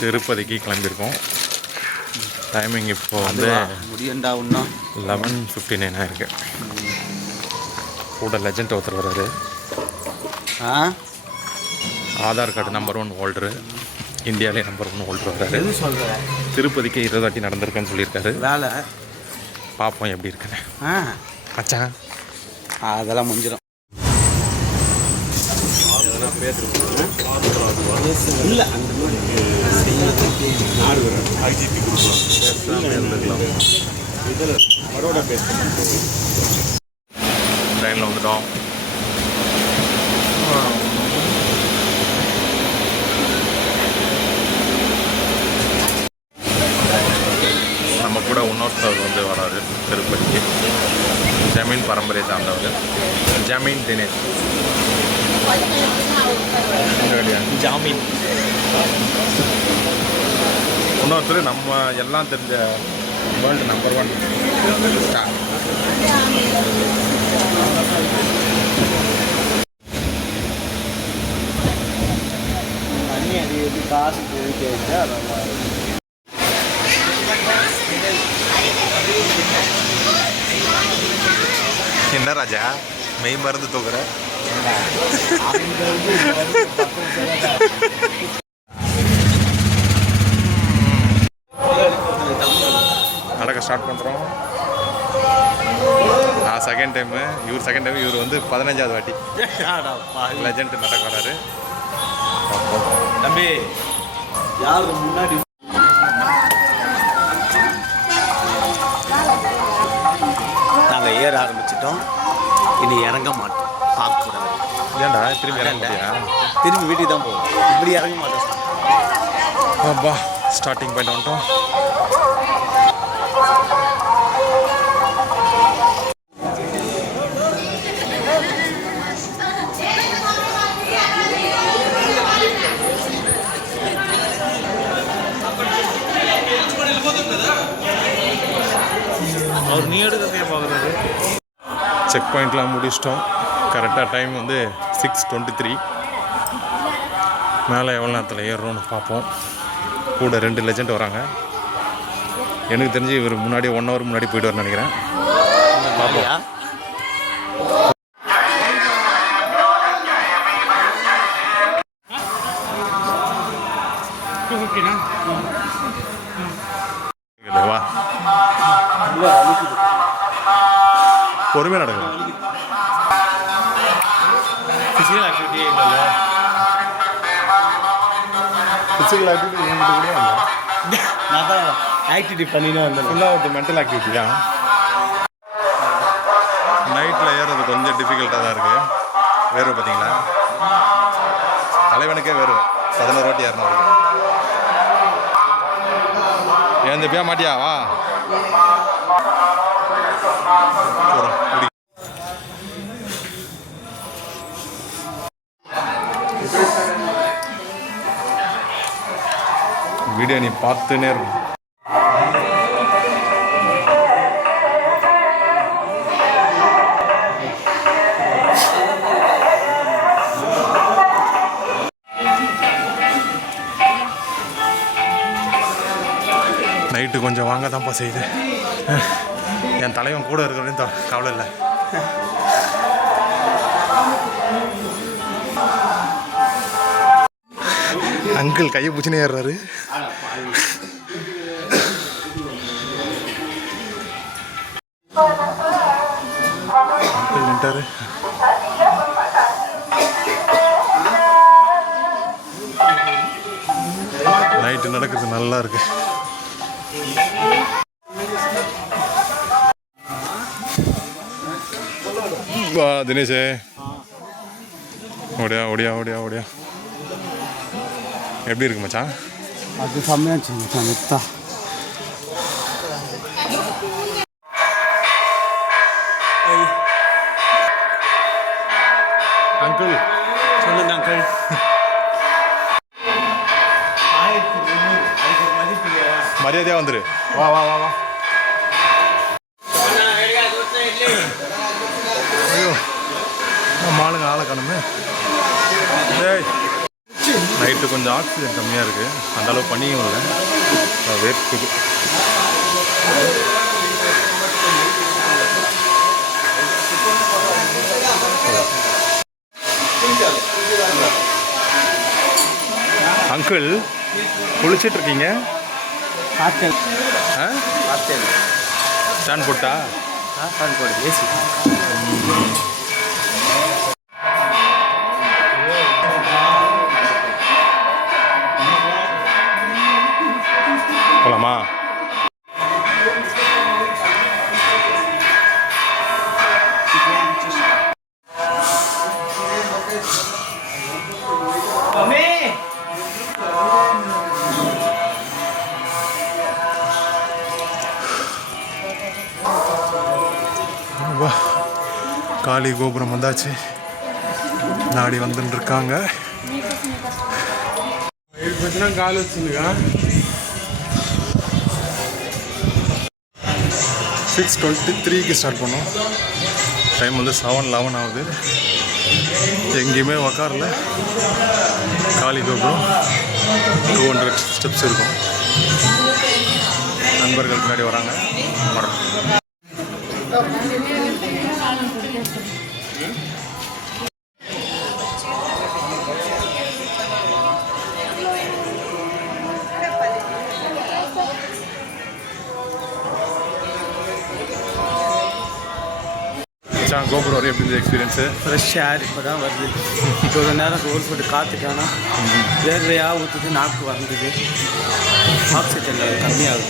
திருப்பதிக்கு கிளம்பியிருக்கோம். டைமிங் இப்போ வந்து முடியண்டா இன்னும் 11:59 ஆயிருக்கு. கூட லெஜண்ட் ஒருத்தர் வர்றாரு. ஆதார் கார்டு நம்பர் 1 ஹோல்டரு, இந்தியாவிலே நம்பர் 1 ஹோல்டர் வர்றாரு. எது சொல்கிறேன், திருப்பதிக்கு 20 வாட்டி நடந்திருக்குன்னு சொல்லியிருக்காரு. வேலை பார்ப்போம் எப்படி இருக்குன்னு. மச்சான் அதெல்லாம் முடிஞ்சிடும். இல்லை ட்ரெயினில் வந்துட்டோம். நம்ம கூட இன்னொருத்தவர் வந்து வராரு திருப்பதிக்கு. ஜமீன் பரம்பரை சார்ந்தவர் ஜமீன் தினேஷ். ஜாமீன் இன்னொருத்தர் நம்ம எல்லாம் தெரிஞ்ச வேர்ல்டு நம்பர் 1 ஸ்டார். தண்ணி அது எப்படி காசு போயிட்டு அதெல்லாம் என்ன ராஜா மெய் மருந்து தூக்குற? நடக்க ஸ்டார்ட் பண்ணுறோம். நான் செகண்ட் டைமு, இவர் வந்து 15வது வாட்டி லெஜண்ட் நடக்க வராரு. தம்பி யாருக்கு முன்னாடி நாங்கள் ஏற ஆரம்பிச்சிட்டோம். இனி இறங்க மாட்டோம். பார்க்கக்கூடாது. ஏன்டா திரும்பி இறங்க மாட்டியா? திரும்பி வீட்டுக்கு தான் போவோம். இப்படி இறங்க மாட்டோம். அப்பா ஸ்டார்டிங் பாயிண்ட் வந்துட்டோம். அவர் நீ எடுக்கிறதே பார்க்குறாரு. செக் பாயிண்ட்லாம் முடிச்சிட்டோம். கரெக்டாக டைம் வந்து 6:23. மேலே எவ்வளோ நேரத்தில் ஏறுறோன்னு பார்ப்போம். கூட 2 லெஜண்ட் வராங்க. எனக்கு தெரிஞ்சு இவர் முன்னாடி 1 hour முன்னாடி போய்ட்டு வரேன்னு நினைக்கிறேன். பார்ப்போம். வா பொறுமையாக நடக்கும். ஃபிசிக்கல் ஆக்டிவிட்டி இல்லைல்ல, ஃபிசிக்கல் ஆக்டிவிட்டி கூட நான் தான் ஆக்டிவிட்டி பண்ணினே வந்தேன். ஃபுல்லாக ஒரு மென்டல் ஆக்டிவிட்டி தான். நைட்டில் ஏறுறது கொஞ்சம் டிஃபிகல்ட்டாக தான் இருக்குது. வேர்வை பார்த்தீங்களா? தலைவனுக்கே வேர்வை. 11 வாட்டி ஏறினா வரைக்கும். ஏந்திப்பியா மாட்டியா? வா வீடியோ நீ பார்த்துனே இருக்கும். நைட்டு கொஞ்சம் வாங்க தான்ப்பா செய்யுது. என் தலைவன் கூட இருக்கிறவரையும் கவலை இல்லை. அங்கிள் கையை பிடிச்சினே ஏறுறாரு. அங்கிள் நின்ட்டாரு. நைட்டு நடக்குது, நல்லா இருக்கு. வா தினேஷே, ஓடியா ஓடியா ஓடியா ஓடியா. எப்படி இருக்கு மச்சான்? அது செம்மையாச்சு மச்சான். மெத்தா அங்கிள் சொல்லுங்க அங்கிள். மரியாதையாக வந்துரு. வா வா வா வா. ஐயோ மாலுங்க ஆளை காணுமே. ஏய் நைட்டு கொஞ்சம் ஆக்சிஜன் கம்மியாக இருக்குது, அந்தளவு பனியும் இல்லை, வேர்க்குது. அங்கிள் குளிச்சிட்டு இருக்கீங்க? ஃபேன் போட்டா? ஃபேன் போடு, ஏசி. போலாமா? காளி கோபுரம் வந்தாச்சு, நாடி வந்துட்டு இருக்காங்க. கால் வச்சுருக்கா 6:23க்கு ஸ்டார்ட் பண்ணோம். டைம் வந்து 7:11 ஆகுது. எங்கேயுமே உக்காரல. காளி கோபுரம் 200 ஸ்டெப்ஸ் இருக்கும். நண்பர்கள் பின்னாடி வராங்க. கோபுரம் வரையும் எப்படி இருந்தது எக்ஸ்பீரியன்ஸு? ஃப்ரெஷ் ஏர் இப்போ தான் வருது. இப்போ ஒரு நேரம் ரோல் போட்டு காத்துட்டானா வேர்வையாக ஊற்றுது, நாக்கு வந்தது, ஆக்சிஜன் லெவல் கம்மியாகுது.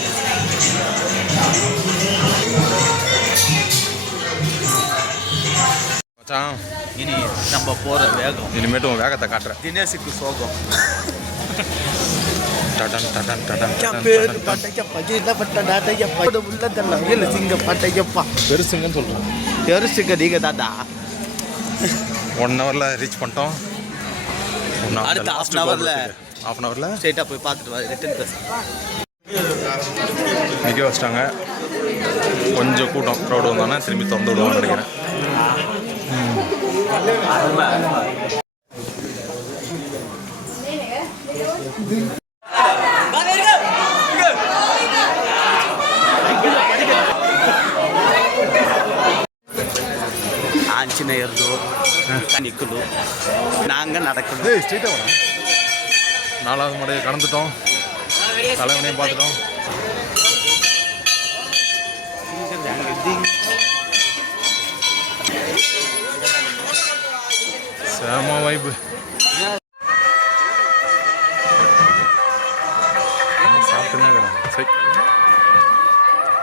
மச்சான், இனி நம்ம போகிற வேகம், இனிமேட்டு உன் வேகத்தை காட்டுறேன். தினேஷுக்கு சோகம். டடன் டடன் டடன் பெருசுங்கன்னு சொல்கிறேன். பெருசுங்க நீங்கள் தாண்டா. 1 ஹவரில் ரீச் பண்ணிட்டோம். அடுத்த half an ஹவரில் ஸ்ட்ரெயிட்டாக போய் பார்த்துட்டு வா. ரிட்டன் பஸ் நிற்க வச்சிட்டாங்க. கொஞ்சம் கூட்டம் க்ரௌடு வந்தானே திரும்பி திறந்து விடுவான்னு நினைக்கிறேன். ஆஞ்சநேயர்தோ நிற்கலோ நாங்கள் நடக்கணும். ஸ்ட்ரெயிட்டாக வரோம். 4வது மடையை கடந்துட்டோம். தலைவனையும் பார்த்துட்டோம். செம வைப்பு. சாப்பிட்டுனே இருக்கிறேன். சரி,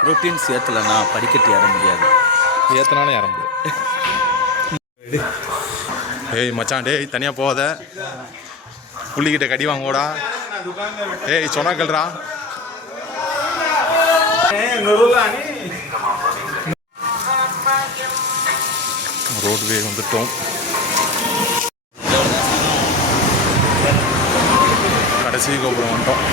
ப்ரோட்டீன்ஸ் ஏற்றலைன்னா படிக்கட்டு ஏற முடியாது. ஏற்றினாலும் ஏற முடியாது. ஏய் மச்சான், டேய் தனியாக போகாத, புள்ளிக்கிட்ட கடி வாங்கோடா. ஏய் சொன்னாக்கல்றா. ரோட்வே வந்துட்டோம். கடைசி கோபுரம் வந்துட்டோம்.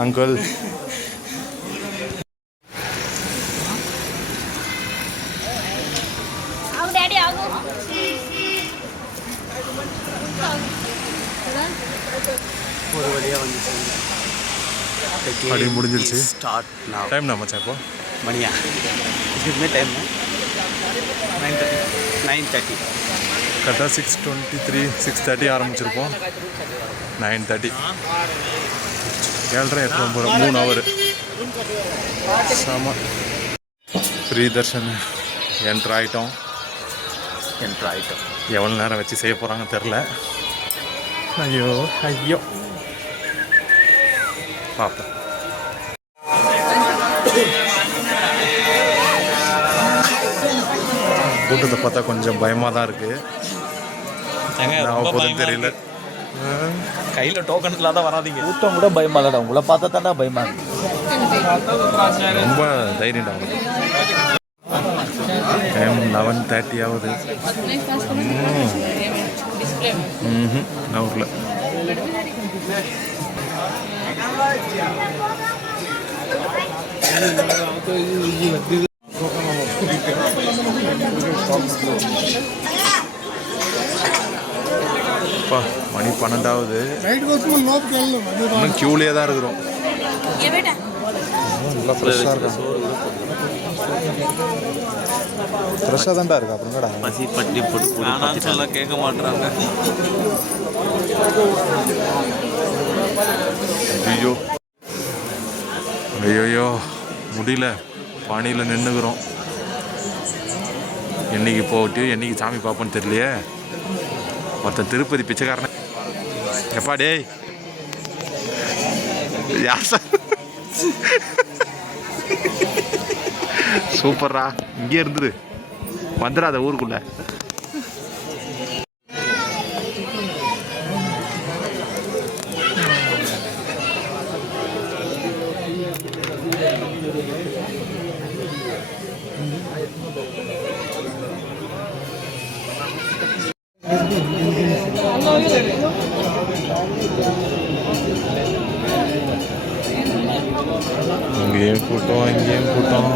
अंकल आओ डैडी आओ ஒரு வழியாக வந்துச்சு. அடி முடிஞ்சிருச்சு. ஸ்டார்ட் நான் டைம் நான் மச்சான் இப்போ மணியா இதுமே டைம் 9:30 கரெக்டாக 6:23 6:30 ஆரம்பிச்சிருப்போம். 9:30 7:30 8 9 3 ஹவர். செம ஃப்ரீ தர்ஷன் என்ட்ரு ஆகிட்டோம். எவ்வளோ நேரம் வச்சு செய்ய போகிறாங்க தெரில. ஐயோ ஐயோ பார்ப்போம். கூட்டத்தை பார்த்தா கொஞ்சம் பயமாக தான் இருக்குது. போதுன்னு தெரியல. கையில் டோக்கன்ஸ்லாம் தான் வராதிங்க. கூட்டம் கூட பயமா இல்லைடா, உங்களை பார்த்தா தான்டா பயமா இருக்கு. ரொம்ப தைரியம்டா உங்களுக்கு. டைம் 11:30 ஆகுது. நான் ஊரில் அப்பா மணி 12 இன்னும் க்யூலேயே தான் இருக்கிறோம். நல்லா ஃப்ரெஷ்ஷாக இருக்கா? ஃப்ரெஷ்ஷாக தான்டா இருக்கா? அப்புறம்டா பசி பட்டி போட்டு சொல்ல கேட்க மாட்டுறாங்க. ஐயோ ஐயோயோ முடியல, பனியில் நின்றுக்கிறோம். என்னைக்கு போட்டு என்னைக்கு சாமி பார்ப்போன்னு தெரியலையே. ஒருத்தன் திருப்பதி பிச்சைக்காரன எப்பா டேய் யார் சூப்பர்ரா, இங்கே இருந்துரு வந்துடாத ஊருக்குள்ள. இங்கேயும் கூட்டம், இங்கேயும் கூட்டம்.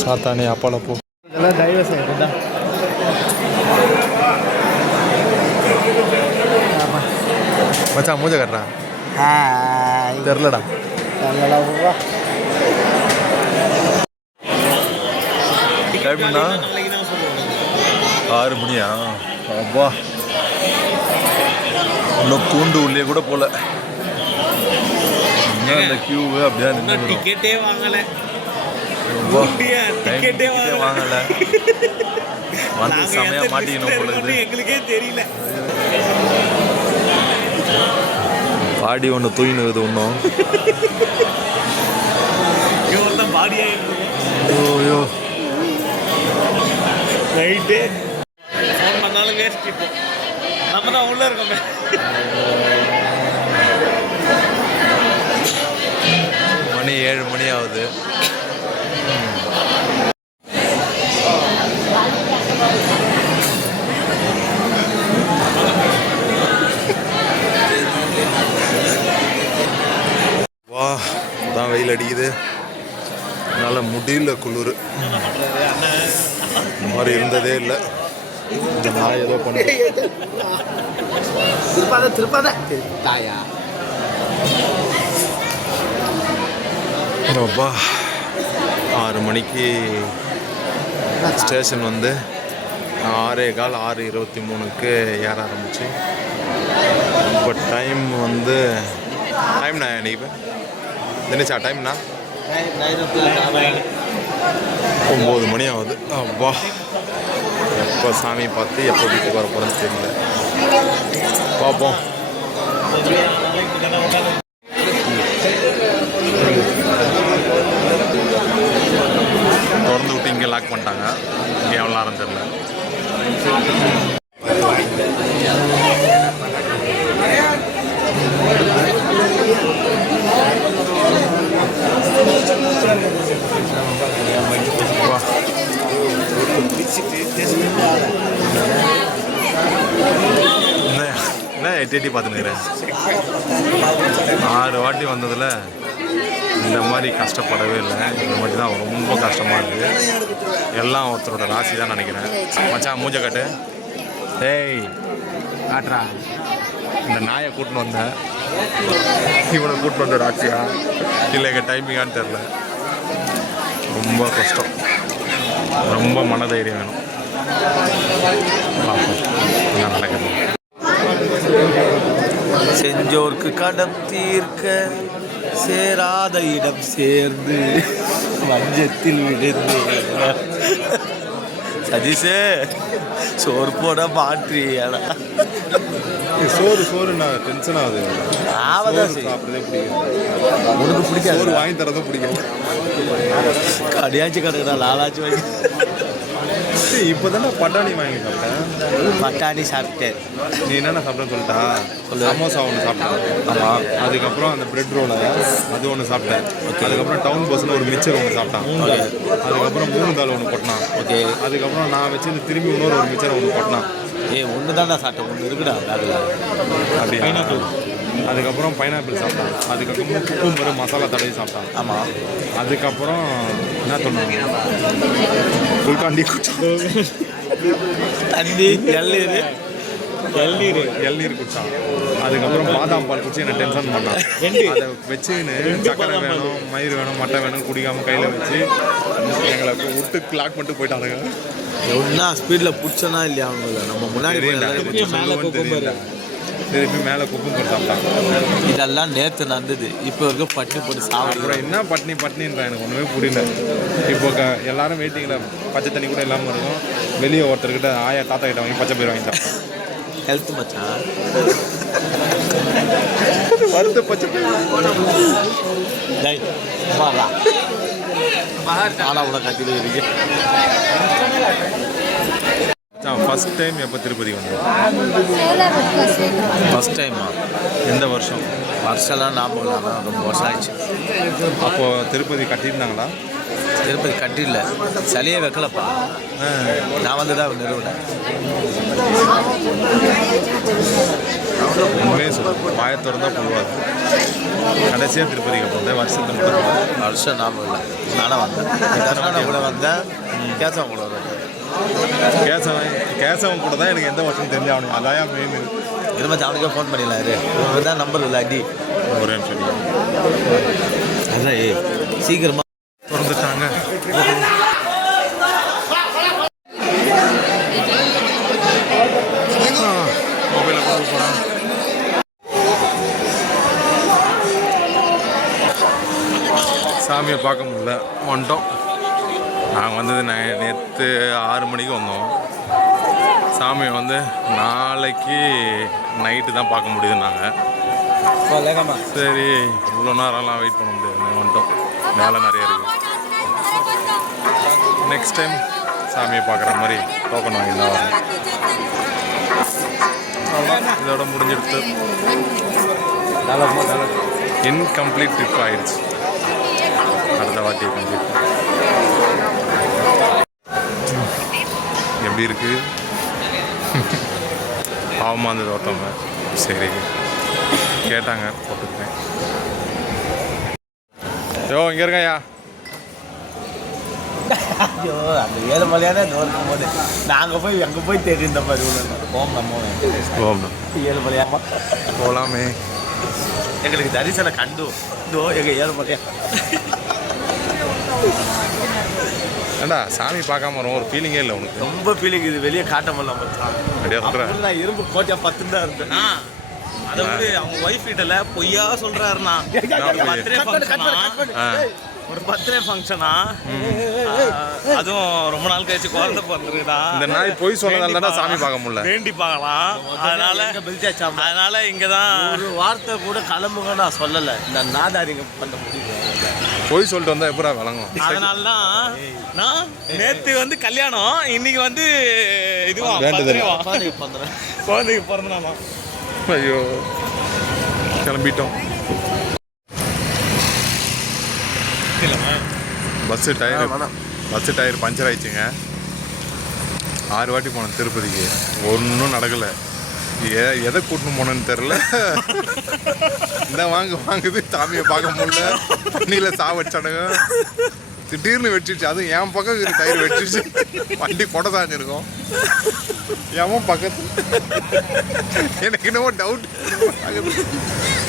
சாத்தானே அப்பால போ. இதெல்லாம் டைவர்ஸ் ஆகிடுதா? மச்சான் மூஞ்ச கட்டுறா தெரிலடா. டைம்னா 6 மணியா? அப்பா இன்னும் கூண்டு உள்ளே கூட போல. அந்த கியூவு அப்படியே நின்று டிக்கெட்டே வாங்கலை, வாங்கலை வந்து செமையா மாட்டிக்கணும் போல இருக்குது. எங்களுக்கே தெரியல. பாடி ஒன்று தூயினுக்குது இன்னும். ஐயோ ரைட்டு ஃபோன் பண்ணாலும் வேஸ்ட். இப்போ நம்ம தான் உள்ளே இருக்கோமே. மணி 7 மணி ஆகுது. வா தான் வெயில் அடிக்குது, அதனால் முடியல, குளிர் இந்த மாதிரி இருந்ததே இல்லை. இந்த நாய் ஏதோ பண்ண திருப்பாத தாயா. அப்பா 6 மணிக்கு ஸ்டேஷன் வந்து 6:15 6:23க்கு ஏற ஆரம்பிச்சு. இப்போ டைம் வந்து டைம்ண்ணா இன்னைக்கு தினச்சா டைம்ண்ணா 9 மணி ஆகுது. அப்பா எப்போ சாமி பார்த்து எப்போ வீட்டுக்கு வர போகிறேன்னு தெரியல. பார்ப்போம். திறந்து விட்டு இங்கே லாக் பண்ணிட்டாங்க. இங்கே எவ்வளோ நேரம் தெரியல. என்ன எட்டி பார்த்துக்கிறேன். 6 வாட்டி வந்ததில் இந்த மாதிரி கஷ்டப்படவே இல்லை. இந்த மாதிரி தான் ரொம்ப கஷ்டமாக இருக்குது. எல்லாம் ஒருத்தரோட ராசி தான் நினைக்கிறேன். மச்சான் மூஞ்ச கட்டு. ஏய் காட்டுறா. இந்த நாயை கூட்டின்னு வந்தேன், இவனை கூட்டின்னு வந்த ராசியா இல்லை எங்கள் டைமிங்கான்னு தெரில. ரொம்ப கஷ்டம், ரொம்ப மனதைரியம் வேணும். பார்ப்போம் என்ன நடக்குது. செஞ்சோர்க்கு கடம் தீர்க்க சேராத இடம் சேர்ந்து மஞ்சத்தில் விழுந்து. சதீஷே சோறு போட மாற்றியடா. சோறு நான் டென்ஷன் ஆகுது. சாப்பிட்றதே பிடிக்கும். உனக்கு பிடிக்காது, சோறு வாங்கி தரதும் பிடிக்கும். கடையாச்சு கிடக்குறா லாலாச்சு வாங்கி. இப்போ தானே பட்டாணி வாங்கி சாப்பிட்டேன். பட்டாணி சாப்பிட்டேன். நீ என்னென்ன சாப்பிட்டேன்னு சொல்லிட்டா? சொல்லு. சமோசா ஒன்று சாப்பிட்டேன். ஆமாம். அதுக்கப்புறம் அந்த பிரெட் ரோல் அது ஒன்று சாப்பிட்டேன். அதுக்கப்புறம் டவுன் பஸ்ஸில் ஒரு மிச்சர் ஒன்று சாப்பிட்டான். அதுக்கப்புறம் 3 தால் ஒன்று கொட்டினான். ஓகே. அதுக்கப்புறம் நான் வச்சு திரும்பி இன்னொரு ஒரு மிச்சர் ஒன்று கொட்டினான். ஒன்று தான்டா சாப்பிட்டேன், ஒன்று இருக்குடா பேக்கில். அப்படியா? அதுக்கப்புறம் பைனாப்பிள் சாப்பிட்டான். அதுக்கப்புறம் குக்கும்பரு மசாலா தடவி சாப்பிட்டான். ஆமாம். அதுக்கப்புறம் என்ன சொன்னாங்க? குல்காண்டி தண்ணி இளநீர் குடிச்சான். அதுக்கப்புறம் பாதாம் பால் குடிச்சு என்ன டென்ஷன் பண்ணான். அதை வச்சுன்னு சக்கரை வேணும், மயிர் வேணும், மட்டை வேணும் குடிக்காமல் கையில் வச்சு எங்களை விட்டு கிளாக் பண்ணிட்டு போயிட்டானுங்க. ஒன்றா ஸ்பீடில் பிடிச்சனா இல்லையா அவங்கள நம்ம முன்னாடி தெரியல. திருப்பி மேலே குக்கும்பர் சாப்பிட்டான். இதெல்லாம் நேற்று நடந்தது. இப்போ வரைக்கும் பட்டினி போட்டு சாப்பிட்றோம். அப்புறம் என்ன பட்னின்ற எனக்கு ஒன்றுமே புரியல. இப்போ எல்லாரும் வெயிட்டிங்கில் பச்சை தண்ணி கூட இல்லாமல் இருக்கும். வெளியே ஒருத்தர்கிட்ட ஆயா தாத்தா கிட்ட வாங்கி பச்சை பயிர் வாங்கி சாப்பிட்டேன். ஹெல்த் மச்சான். வறுத்த பச்சை பயிர் ஆனால் உனக்கு கத்திட்டு இருக்கு. ஃபர்ஸ்ட் டைம் எப்போ திருப்பதி வந்தோம்? ஃபஸ்ட் டைமா? எந்த வருஷம்? வருஷம்லாம் ஞாபகம் இல்லை, ஆனால் ரொம்ப வருஷம் ஆயிடுச்சு. அப்போது திருப்பதி கட்டியிருந்தாங்களா? திருப்பதி கட்டிடல, சிலையே வைக்கலப்பா. நான் வந்து தான் நிறுவனேன். உண்மையே சொல்லுவேன், பாயத்தோடு தான் போடுவார். கடைசியாக திருப்பதிக்கு போனேன் வருஷத்தை மட்டும். வருஷம் ஞாபகம் இல்லை. நானும் வந்தேன், கர்நாடகா கூட வந்தேன், கேசவன் கூட வந்தேன். கேசவன் கூட தான் எனக்கு எந்த வருஷம் தெரிஞ்சு அவனுக்கு அதான் மெயின். இருபத்தி அவனுக்கே ஃபோன் பண்ணிடலாரு, இவங்க தான் நம்பர் இல்லை அடி. ஒரே நிமிஷம் அதான் சீக்கிரமாக திறந்துட்டாங்க. மொபைலை கொண்டு போகிறான். சாமியை பார்க்க முடியல, வந்துட்டோம். நாங்கள் வந்தது நேற்று 6 மணிக்கு வந்தோம். சாமியை வந்து நாளைக்கு நைட்டு தான் பார்க்க முடியுதுன்னாங்க. சரி, இவ்வளோ நேரம்லாம் வெயிட் பண்ண முடியாது, வந்துட்டோம். வேலை நிறைய இருக்குது. நெக்ஸ்ட் டைம் சாமியை பார்க்குற மாதிரி டோக்கன் வாங்கி தான் வரணும். இதோட முடிஞ்சிடுத்து. இன்கம்ப்ளீட் ட்ரிப் ஆயிடுச்சு. அடுத்த வாட்டி கம்ப்ளீட். எப்படி இருக்கு? பாவமாக இருந்தது ஒருத்தவங்க. சரி கேட்டாங்க, போட்டுக்கிட்டேன். யோ இங்கே இருக்கையா? ஐயோ, அந்த 7 மலையான இருக்கும் போது நாங்கள் போய் அங்கே போய் தேடி இந்த மாதிரி ஓம் நம்ம 7 மலையாமா போகலாமே. எங்களுக்கு தரிசனம் கண்டு இதோ எங்கள் 7 மலையா. ஏண்டா சாமி பார்க்காம வரும், ஒரு ஃபீலிங்கே இல்லை உனக்கு? ரொம்ப ஃபீலிங். இது வெளியே காட்ட முடியல. அப்படியே சொல்கிறேன். நான் இரும்பு கோட்டையா 10 தான் இருந்தேன். அதை வந்து அவங்க ஒய்ஃப் கிட்டல பொய்யா சொல்றாருண்ணா. ஒரு பர்த்டே ஃபங்க்ஷனா, அதுவும் ரொம்ப நாள் கழிச்சு குழந்தை பிறந்திருக்குதா. இந்த நாய் பொய் சொன்னதால தான் சாமி பார்க்க முடியல. வேண்டி பார்க்கலாம். அதனால இங்கே தான் ஒரு வார்த்தை கூட கிளம்புங்க நான் சொல்லலை. இந்த நாதாரிங்க பண்ண முடியும். பொய் சொல்லிட்டு வந்தால் எப்படா விளங்கும்? அதனால தான் நான் நேற்று வந்து கல்யாணம், இன்னைக்கு வந்து இதுவா குழந்தைக்கு பிறந்தனாமா. ஐயோ, கிளம்பிட்டோம். பஸ்ஸு டயர் பஞ்சர் ஆயிடுச்சுங்க. 6 வாட்டி போனேன் திருப்பதிக்கு, ஒன்றும் நடக்கலை. எதை கூட்டின்னு போனேன்னு தெரில. இந்த வாங்குது சாமியை பார்க்க முடியல. தண்ணியில் சாவடிச்சானுங்க. திடீர்னு வெட்டிடுச்சு. அதுவும் என் பக்கம் டயர் வெட்டிடுச்சு. வண்டி கொடை சாஞ்சிருக்கும். எவன் பக்கத்து எனக்கு என்னவோ doubt.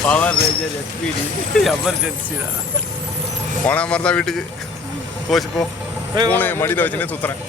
Power ranger SPD emergency தான் போன மாதிரி தான் வீட்டுக்கு போச்சு. போ மடியில் வச்சுன்னே சுற்றுறேன்.